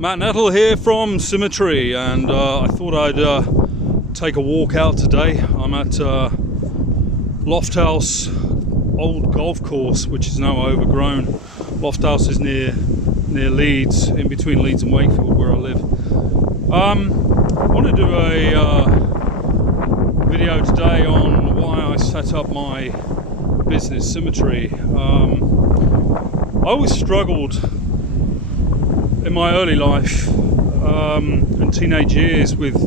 Matt Nettle here from Symetry, and I thought I'd take a walk out today. I'm at Loft House old golf course, which is now overgrown. Loft House is near Leeds, in between Leeds and Wakefield, where I live. I want to do a video today on why I set up my business, Symetry. I always struggled in my early life and teenage years with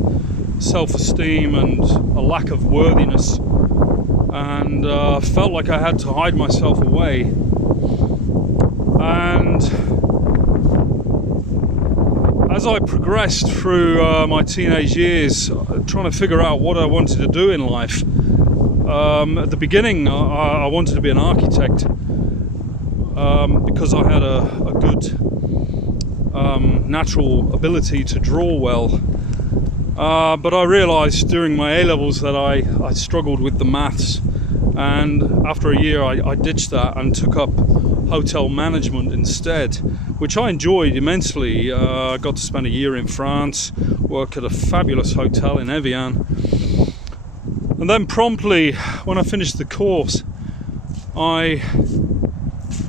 self-esteem and a lack of worthiness, and felt like I had to hide myself away. And as I progressed through my teenage years, trying to figure out what I wanted to do in life, at the beginning I wanted to be an architect because I had a good natural ability to draw well, but I realized during my A-levels that I struggled with the maths, and after a year I ditched that and took up hotel management instead, which I enjoyed immensely. I got to spend a year in France, work at a fabulous hotel in Evian, and then promptly when I finished the course I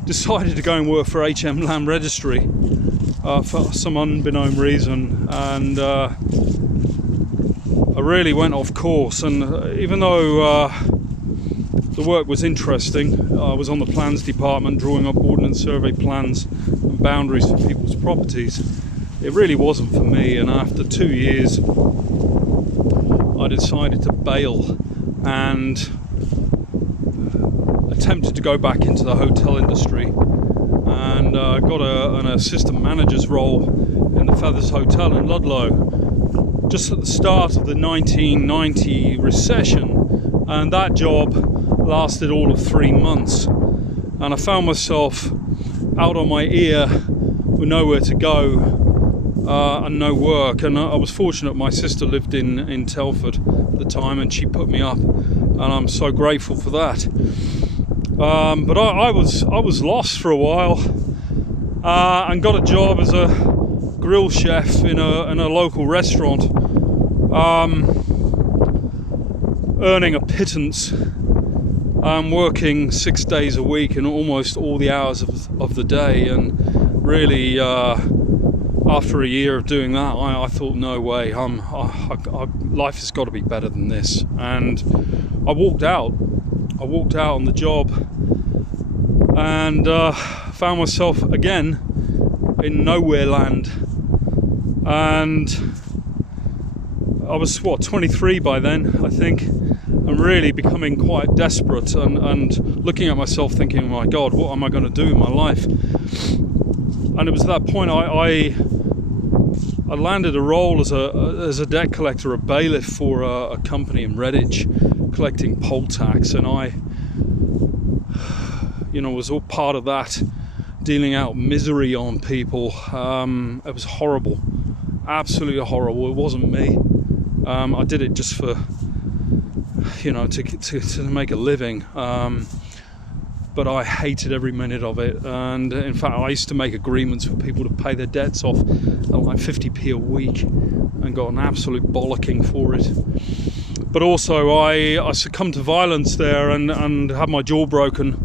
decided to go and work for HM Land Registry for some unbeknown reason, and I really went off course. And even though the work was interesting, I was on the plans department drawing up ordnance survey plans and boundaries for people's properties, it really wasn't for me. And after 2 years I decided to bail and attempted to go back into the hotel industry, and got an assistant manager's role in the Feathers Hotel in Ludlow just at the start of the 1990 recession, and that job lasted all of 3 months, and I found myself out on my ear with nowhere to go and no work. And I was fortunate, my sister lived in Telford at the time, and she put me up, and I'm so grateful for that. But I was lost for a while, and got a job as a grill chef in a local restaurant, earning a pittance, working 6 days a week and almost all the hours of the day. And really, after a year of doing that, I thought, no way, life has got to be better than this. And I walked out on the job, and found myself again in nowhere land. And I was 23 by then, I think, and really becoming quite desperate and looking at myself thinking, oh my God, what am I going to do in my life? And it was at that point I landed a role as a debt collector, a bailiff for a company in Redditch, collecting poll tax, and I was all part of that, dealing out misery on people. It was horrible, absolutely horrible. It wasn't me. I did it just for to make a living, but I hated every minute of it. And in fact, I used to make agreements with people to pay their debts off at like 50p a week, and got an absolute bollocking for it. But also I succumbed to violence there and had my jaw broken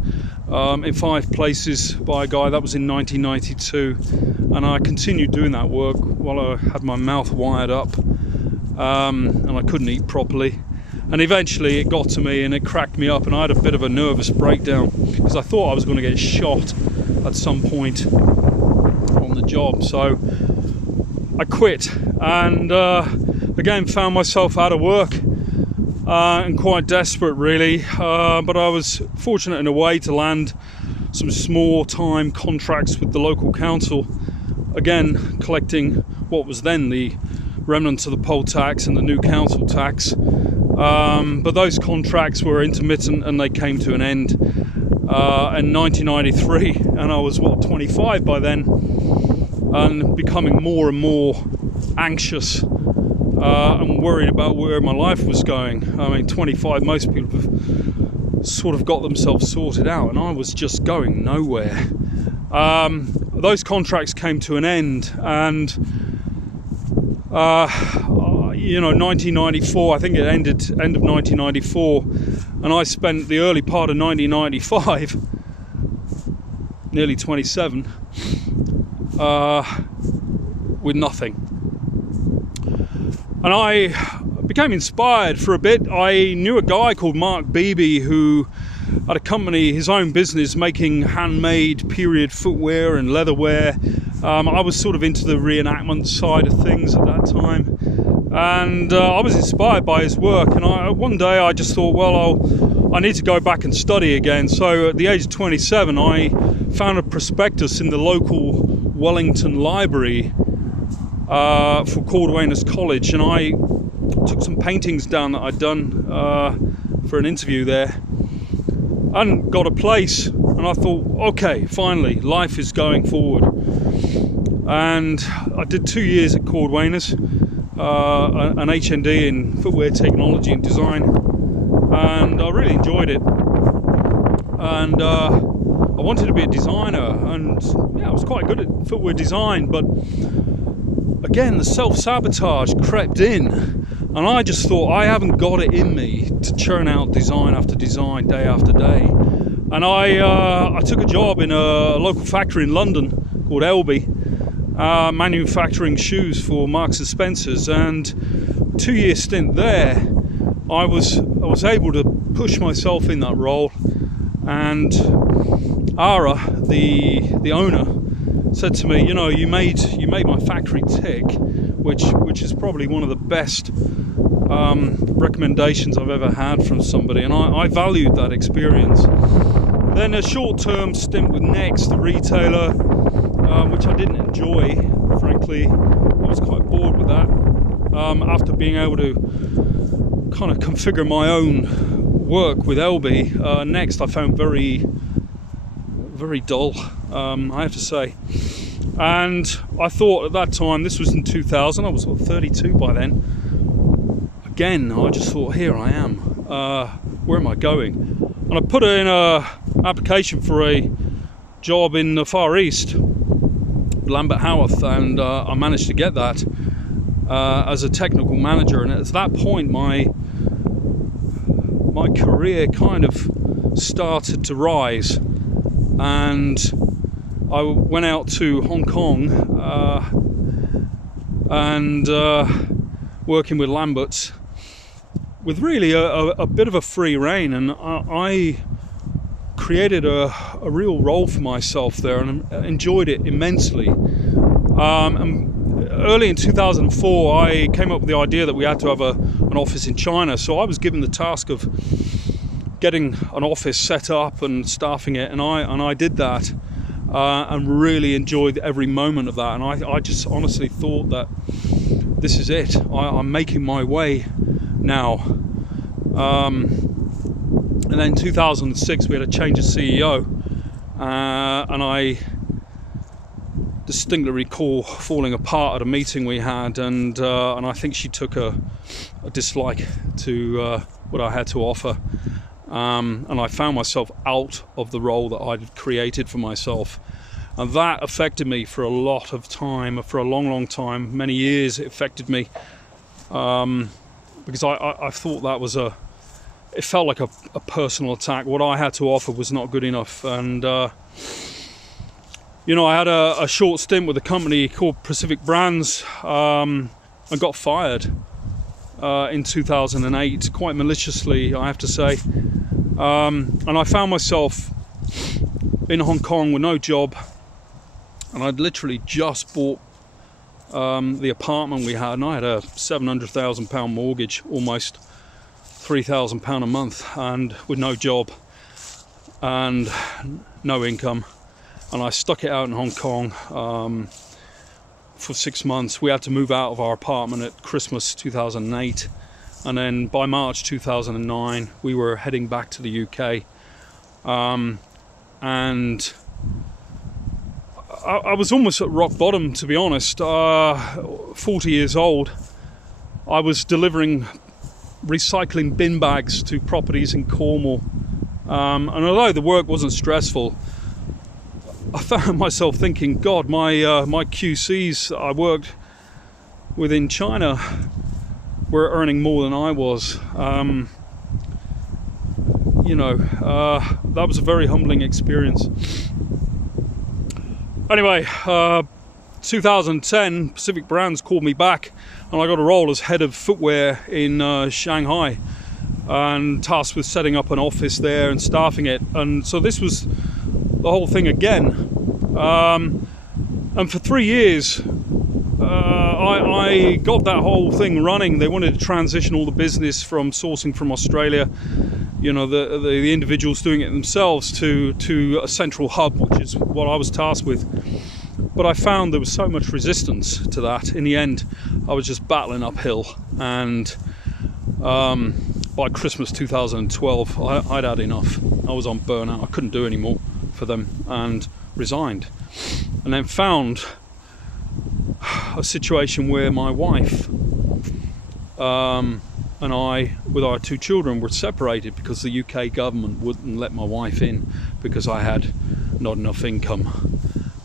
in 5 places by a guy. That was in 1992, and I continued doing that work while I had my mouth wired up, and I couldn't eat properly. And eventually it got to me and it cracked me up, and I had a bit of a nervous breakdown because I thought I was going to get shot at some point on the job. So I quit, and again found myself out of work and quite desperate, really. But I was fortunate in a way to land some small time contracts with the local council, again collecting what was then the remnants of the poll tax and the new council tax. But those contracts were intermittent and they came to an end in 1993, and I was 25 by then, and becoming more and more anxious and worried about where my life was going. I mean, 25, most people have sort of got themselves sorted out, and I was just going nowhere. those contracts came to an end, and 1994, I think it ended end of 1994, and I spent the early part of 1995, nearly 27, with nothing. And I became inspired for a bit. I knew a guy called Mark Beebe who had a company, his own business, making handmade period footwear and leatherware. I was sort of into the reenactment side of things at that time, and I was inspired by his work. And one day I just thought, well, I need to go back and study again. So at the age of 27, I found a prospectus in the local Wellington library for Cordwainers College, and I took some paintings down that I'd done for an interview there, and got a place. And I thought, okay, finally, life is going forward. And I did 2 years at Cordwainers, an HND in footwear technology and design, and I really enjoyed it. And I wanted to be a designer, and yeah, I was quite good at footwear design, but again, the self-sabotage crept in, and I just thought, I haven't got it in me to churn out design after design, day after day. And I took a job in a local factory in London called Elby, manufacturing shoes for Marks and Spencer's, and 2 year stint there, I was able to push myself in that role. And Ara, the owner, said to me, you made my factory tick, which is probably one of the best recommendations I've ever had from somebody, and I valued that experience. Then a short-term stint with Next, the retailer, which I didn't enjoy, frankly. I was quite bored with that. After being able to kind of configure my own work with LB, Next I found very, very dull, I have to say. And I thought at that time, this was in 2000, I was 32 by then. Again, I just thought, here I am, where am I going? And I put in an application for a job in the Far East, Lambert Howarth, and I managed to get that as a technical manager. And at that point, my career kind of started to rise, and I went out to Hong Kong and working with Lambert's, with really a bit of a free rein, and I created a real role for myself there, and enjoyed it immensely. And early in 2004, I came up with the idea that we had to have an office in China, so I was given the task of getting an office set up and staffing it, and I did that, and really enjoyed every moment of that. And I just honestly thought that this is it. I'm making my way now. And then in 2006 we had a change of CEO, and I distinctly recall falling apart at a meeting we had, and I think she took a dislike to what I had to offer, and I found myself out of the role that I'd created for myself, and that affected me for a lot of time, for a long time, many years. It affected me because I thought that was it felt like a personal attack. What I had to offer was not good enough, and I had a short stint with a company called Pacific Brands. I got fired in 2008, quite maliciously, I have to say, and I found myself in Hong Kong with no job, and I'd literally just bought the apartment we had, and I had a £700,000 mortgage, almost £3,000 a month, and with no job and no income. And I stuck it out in Hong Kong for 6 months. We had to move out of our apartment at Christmas 2008, and then by March 2009 we were heading back to the UK, and I was almost at rock bottom, to be honest. 40 years old, I was delivering recycling bin bags to properties in Cornwall, and although the work wasn't stressful, I found myself thinking, God, my QCs I worked with in China were earning more than I was. That was a very humbling experience. Anyway, 2010, Pacific Brands called me back, and I got a role as head of footwear in Shanghai, and tasked with setting up an office there and staffing it. And so this was the whole thing again. And for 3 years, I got that whole thing running. They wanted to transition all the business from sourcing from Australia, the individuals doing it themselves, to a central hub, which is what I was tasked with. But I found there was so much resistance to that. In the end, I was just battling uphill, and by Christmas 2012, I'd had enough. I was on burnout. I couldn't do any more for them, and resigned. And then found a situation where my wife and I, with our 2 children, were separated because the UK government wouldn't let my wife in because I had not enough income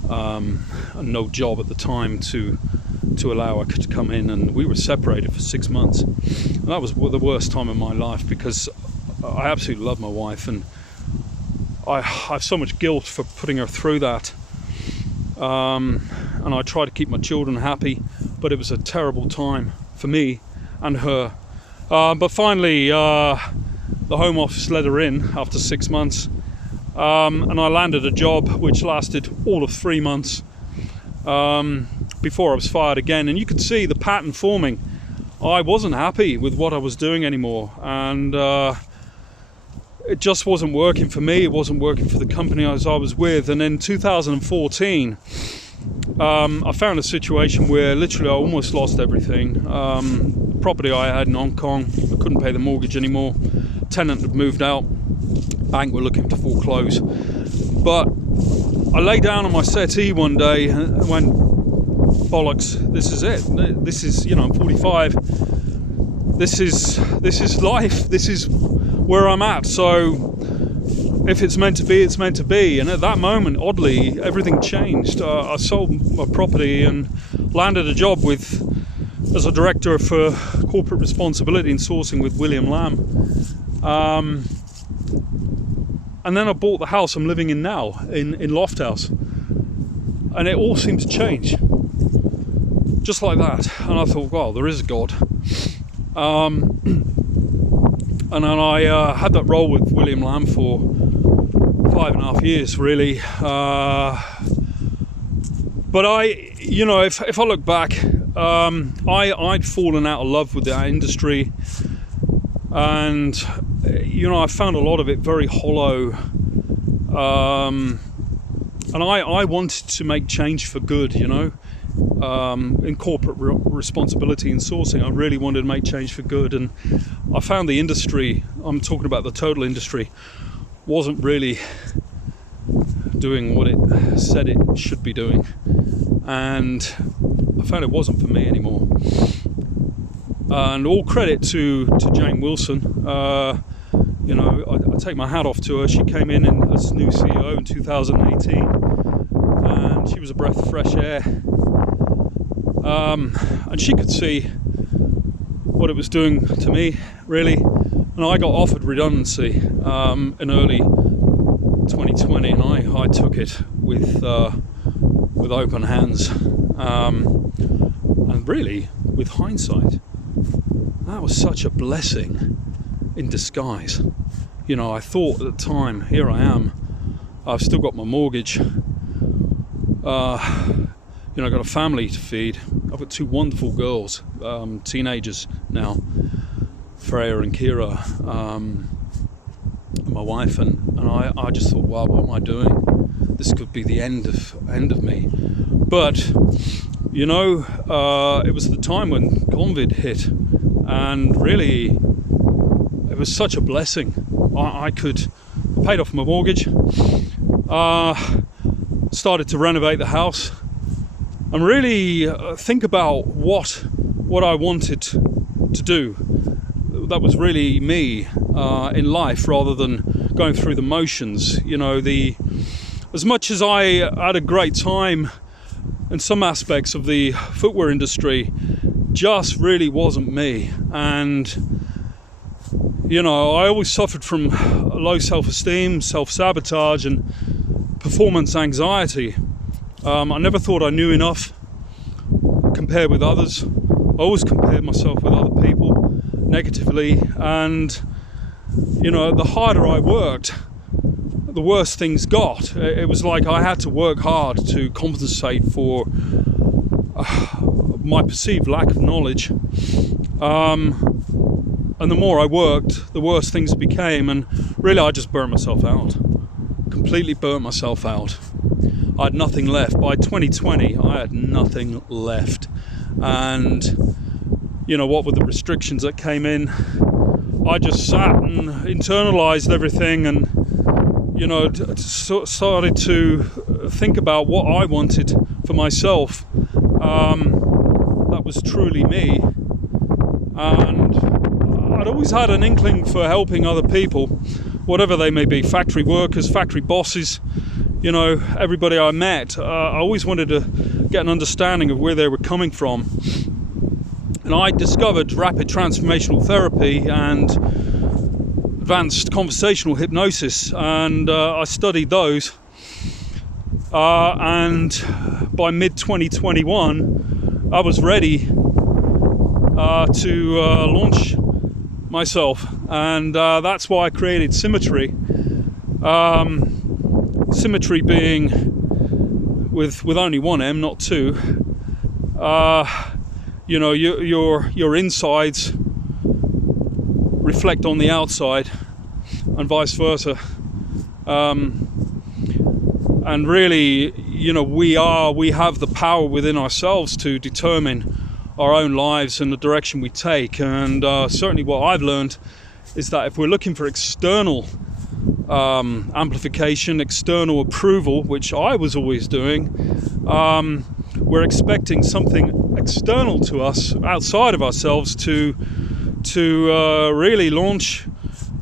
and no job at the time to allow her to come in, and we were separated for 6 months. And that was the worst time of my life, because I absolutely love my wife, and I have so much guilt for putting her through that. And I try to keep my children happy, but it was a terrible time for me and her. But finally, the Home Office let her in after 6 months, and I landed a job which lasted all of 3 months before I was fired again. And you could see the pattern forming. I wasn't happy with what I was doing anymore, and it just wasn't working for me. It wasn't working for the company I was with. And in 2014, I found a situation where literally I almost lost everything. Property I had in Hong Kong, I couldn't pay the mortgage anymore. Tenant had moved out. Bank were looking to foreclose. But I lay down on my settee one day and went, bollocks, this is it. This is, I'm 45. This is life. This is where I'm at. So if it's meant to be, it's meant to be. And at that moment, oddly, everything changed. I sold my property and landed a job as a director for corporate responsibility and sourcing with William Lamb. And then I bought the house I'm living in now, in Loft House. And it all seemed to change. Just like that. And I thought, well, there is a God. And then I had that role with William Lamb for 5.5 years, really. But if I look back, I'd fallen out of love with that industry, and I found a lot of it very hollow. And I wanted to make change for good, in corporate responsibility and sourcing. I really wanted to make change for good, and I found the industry, I'm talking about the total industry, wasn't really doing what it said it should be doing, and I found it wasn't for me anymore. And all credit to Jane Wilson. I take my hat off to her. She came in as new CEO in 2018, and she was a breath of fresh air. And she could see what it was doing to me, really. And I got offered redundancy in early 2020, and I took it with open hands. And really, with hindsight, that was such a blessing in disguise. I thought at the time, here I am, I've still got my mortgage. I've got a family to feed. I've got 2 wonderful girls, teenagers now, Freya and Kira, and my wife, and I just thought, wow, what am I doing? This could be the end of me. But it was the time when COVID hit, and really it was such a blessing. I paid off my mortgage, started to renovate the house, and really think about what I wanted to do. That was really me in life, rather than going through the motions. The as much as I had a great time in some aspects of the footwear industry, just really wasn't me. And you know, I always suffered from low self-esteem, self-sabotage and performance anxiety. I never thought I knew enough compared with others. I always compared myself with other people negatively, and you know, the harder I worked, the worse things got. It was like I had to work hard to compensate for my perceived lack of knowledge. And the more I worked, the worse things became, and really I just burnt myself out. Completely burnt myself out. I had nothing left. By 2020, I had nothing left. And you know, what with the restrictions that came in, I just sat and internalized everything, and you know, started to think about what I wanted for myself. That was truly me. And I'd always had an inkling for helping other people, whatever they may be, factory workers, factory bosses, you know, everybody I met. I always wanted to get an understanding of where they were coming from. And I discovered rapid transformational therapy and advanced conversational hypnosis, and I studied those. And by mid-2021, I was ready to launch myself, and that's why I created Symetry. Symetry being with only one M, not two. You know, your insides reflect on the outside, and vice versa. And really, you know, we have the power within ourselves to determine our own lives and the direction we take. And certainly what I've learned is that if we're looking for external amplification, external approval, which I was always doing, we're expecting something external to us, outside of ourselves, to really launch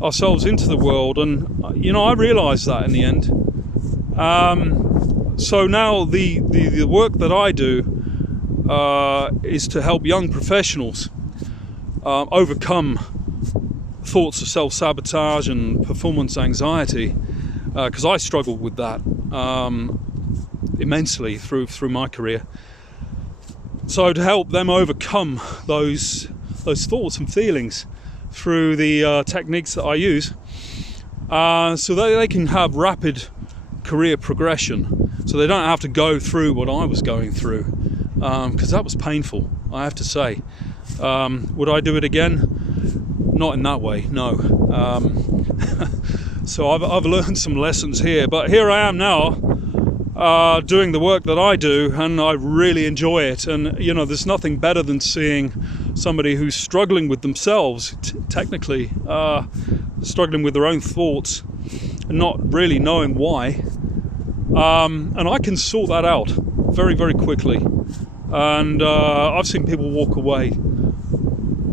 ourselves into the world. And you know, I realized that in the end. So now the work that I do is to help young professionals overcome thoughts of self-sabotage and performance anxiety, because I struggled with that immensely through my career. So to help them overcome those thoughts and feelings through the techniques that I use, so that they can have rapid career progression, so they don't have to go through what I was going through, because that was painful, I have to say. Would I do it again? Not in that way, no. So I've learned some lessons here, but here I am now, doing the work that I do, and I really enjoy it. And you know, there's nothing better than seeing somebody who's struggling with themselves, technically struggling with their own thoughts and not really knowing why, and I can sort that out very, very quickly. And I've seen people walk away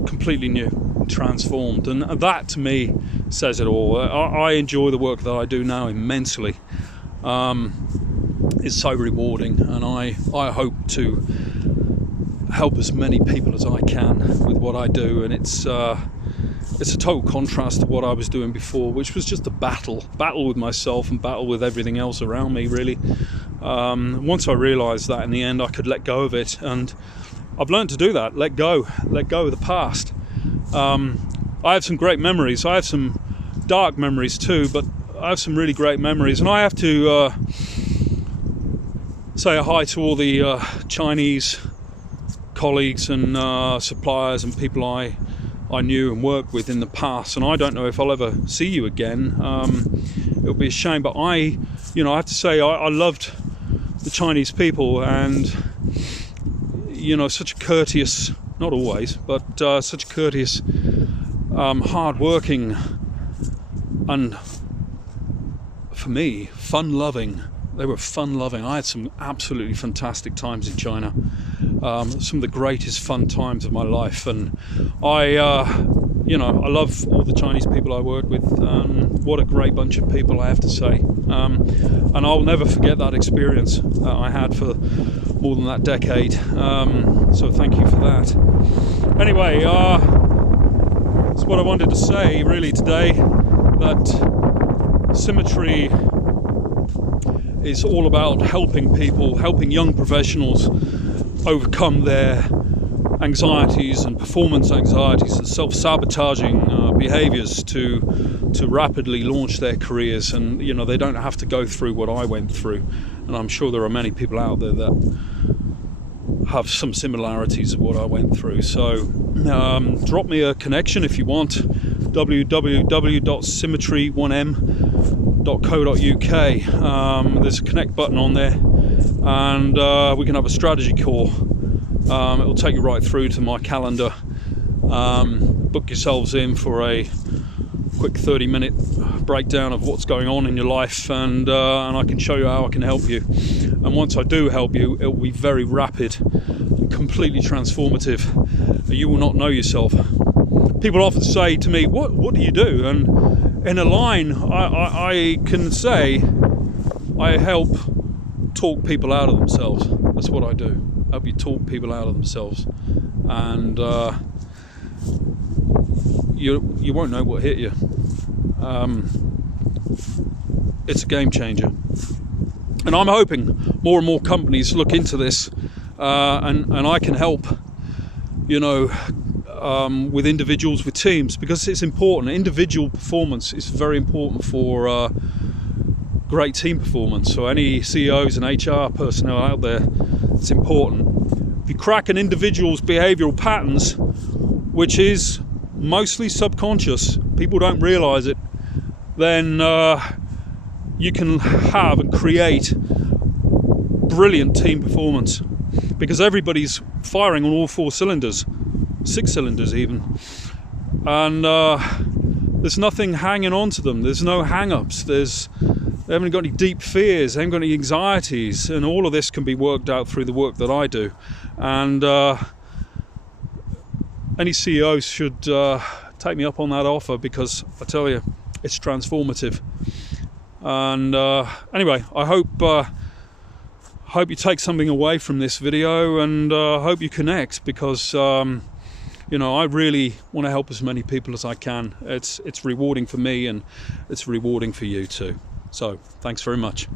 completely new, transformed, and that to me says it all. I enjoy the work that I do now immensely. It's so rewarding, and I hope to help as many people as I can with what I do. And it's a total contrast to what I was doing before, which was just a battle with myself and battle with everything else around me, really. Once I realized that in the end I could let go of it, and I've learned to do that, let go of the past. I have some great memories. I have some dark memories too, but I have some really great memories. And I have to say a hi to all the Chinese colleagues and suppliers and people I knew and worked with in the past. And I don't know if I'll ever see you again. It'll be a shame, but I have to say I loved the Chinese people, and you know, such a courteous, not always, but such a courteous, hard-working, and for me, fun-loving. They were fun-loving. I had some absolutely fantastic times in China. Some of the greatest fun times of my life, and I you know, I love all the Chinese people I work with. What a great bunch of people, I have to say. And I'll never forget that experience that I had for more than that decade. So thank you for that. Anyway, that's what I wanted to say really today, that Symetry is all about helping people, helping young professionals overcome their anxieties and performance anxieties and self-sabotaging behaviors to rapidly launch their careers. And you know, they don't have to go through what I went through, and I'm sure there are many people out there that have some similarities of what I went through. So drop me a connection if you want. www.symetry1m.co.uk. There's a connect button on there, and we can have a strategy call. It'll take you right through to my calendar. Book yourselves in for a quick 30-minute breakdown of what's going on in your life, and I can show you how I can help you. And once I do help you, it will be very rapid and completely transformative. You will not know yourself. People often say to me, what do you do? And in a line, I can say I help talk people out of themselves. That's what I do. Help you talk people out of themselves, and you won't know what hit you. It's a game changer, and I'm hoping more and more companies look into this, and I can help, you know, with individuals, with teams, because it's important. Individual performance is very important for great team performance. So any CEOs and HR personnel out there, it's important. If you crack an individual's behavioral patterns, which is mostly subconscious, people don't realize it, then you can have and create brilliant team performance, because everybody's firing on all 4 cylinders, 6 cylinders even, and there's nothing hanging on to them. There's no hang-ups. They haven't got any deep fears, they haven't got any anxieties, and all of this can be worked out through the work that I do. And any CEOs should take me up on that offer, because I tell you, it's transformative. And anyway, I hope you take something away from this video, and hope you connect, because you know, I really want to help as many people as I can. It's rewarding for me, and it's rewarding for you too. So thanks very much.